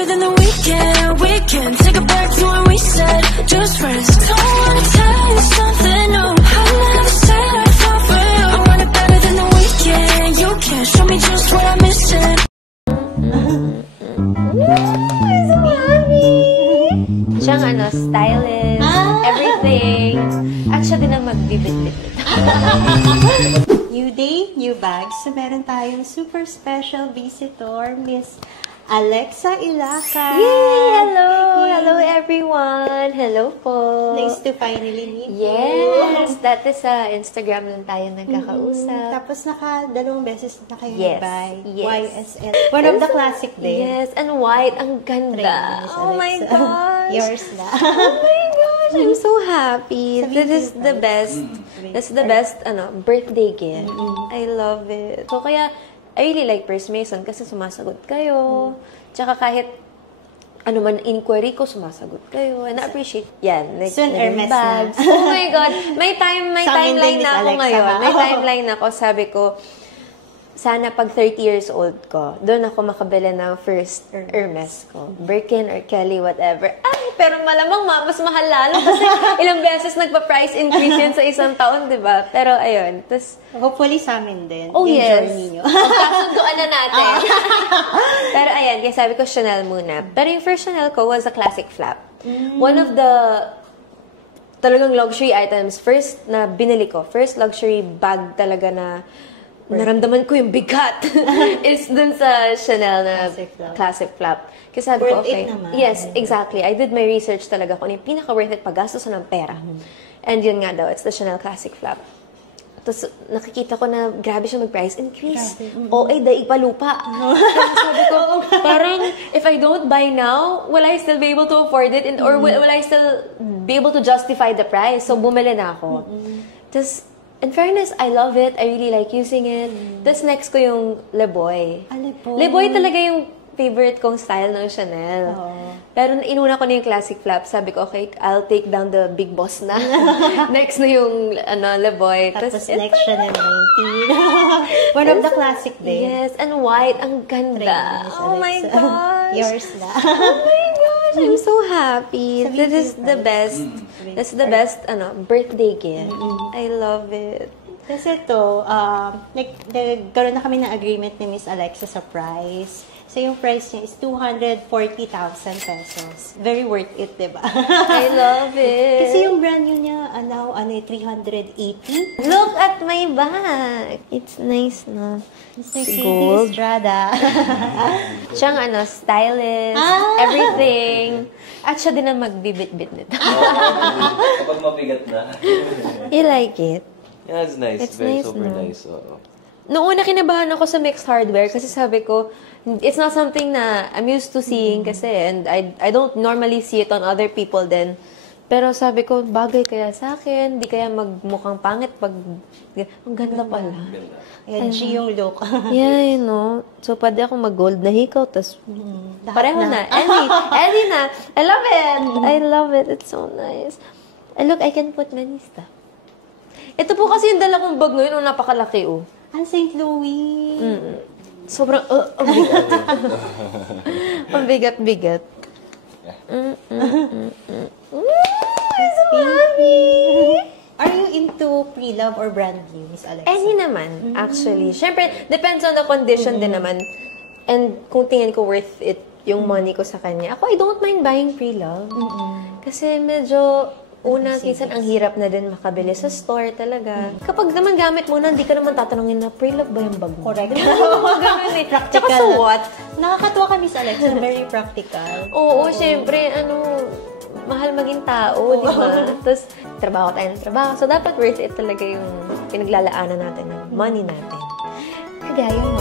better than the weekend. We can take it back to when we said just friends. Don't wanna tell you something new. I never said I thought for you. I want it better than the weekend. You can show me just what I'm missing. I'm so happy! Siyang stylist, everything. At siya din ang magbibit-bit. New day, new bags. So, meron tayong super special visitor, Miss Alexa Ilacad. Yay! Hello! Yay. Hello, everyone! Hello po! Nice to finally meet you. Yes! That is Instagram lang tayo nagkakausap. Tapos dalawang beses na kayo nag-buy. YSL. One of the classic din. Yes, and white. Ang ganda. Oh my gosh! Yours na. Oh my gosh! I'm so happy. This is the best. That's the best birthday gift. I love it. So, kaya, I really like Purse Mason kasi sumasagot kayo. Tsaka kahit ano man inquiry ko, sumasagot kayo. And I appreciate yan. Like, soon Hermes bags. Na. Oh my God. May timeline na ako ngayon. May timeline na ako. Sabi ko, sana pag 30 years old ko, doon ako makabili ng first Hermes ko. Birkin or Kelly, whatever. Ay, pero malamang mas mahal lalo kasi ilang beses nagpa-price increase yun sa isang taon, di ba? Pero ayun. Tas, hopefully sa amin din. Oh, yung yes. journey nyo. Magkasunduan na natin. Pero ayan, kaya sabi ko Chanel muna. Pero yung first Chanel ko was a classic flap. One of the talagang luxury items, first na binili ko, first luxury bag talaga na naramdaman ko yung bigat is dun sa Chanel na classic flap. Kasi sabi ko, okay. Yes, exactly. I did my research talaga kung ano yung pinaka-worth it paggastos ng pera. And yun nga daw, it's the Chanel classic flap. Tapos nakikita ko na grabe siya mag-price increase. O, daig palupa. Kasi sabi ko, parang if I don't buy now, will I still be able to afford it? Or will I still be able to justify the price? So, bumili na ako. Tapos, in fairness, I love it. I really like using it. Tapos next ko yung Le Boy. Le Boy talaga yung favorite kong style ng Chanel. Pero inuna ko na yung classic flap. Sabi ko, okay, I'll take down the big boss na. Next na yung Le Boy. Tapos next Chanel 19. One of the classic din. Yes, and white. Ang ganda. Oh my gosh. Yours na. Oh my gosh. I'm so happy. This is the best. That's the best birthday gift. I love it. Kasi ito, nagkaroon na kami ng agreement ni Miss Alexa sa price. So, yung price niya is 240,000 pesos. Very worth it, diba? I love it. Kasi yung brand new niya, 380. Look at my bag. It's nice, no? It's gold. Strada. Siyang stylist, everything. At siya din ang magbibit-bit nito. Kapag mabigat na. You like it? Yeah, it's nice. It's very nice, super no? nice. Noong una kinabahan ako sa mixed hardware kasi sabi ko, it's not something na I'm used to seeing kasi and I don't normally see it on other people then. Pero sabi ko, bagay kaya sa akin, di kaya magmukhang pangit pag ang ganda pala. Edgy yung look. Yeah, you know. So, pwede akong mag-gold na hikaw, tas pareho na. Ellie na. I love it. I love it. It's so nice. And look, I can put many stuff. Ito po kasi yung dala kong bag ngayon, napakalaki, oh. St. Louis. Sobrang, ang bigat. Ang bigat-bigat. Are you into pre-love or brand new, Miss Alexa? Any naman, actually. Siyempre, depends on the condition din naman. And kung tingin ko worth it yung money ko sa kanya. Ako, I don't mind buying pre-love. Kasi medyo, minsan ang hirap na din makabili sa store talaga. Kapag naman gamit mo na, hindi ka naman tatanungin na, pre-love ba yung bag mo? Correct. Practical. Tsaka so what? Nakakatuwa ka, Miss Alexa. Very practical. Oo, syempre, mahal maging tao, di ba? Tapos, trabaho tayo ng trabaho. So, dapat worth it talaga yung pinaglalaanan natin ng money natin. Kagaya mo.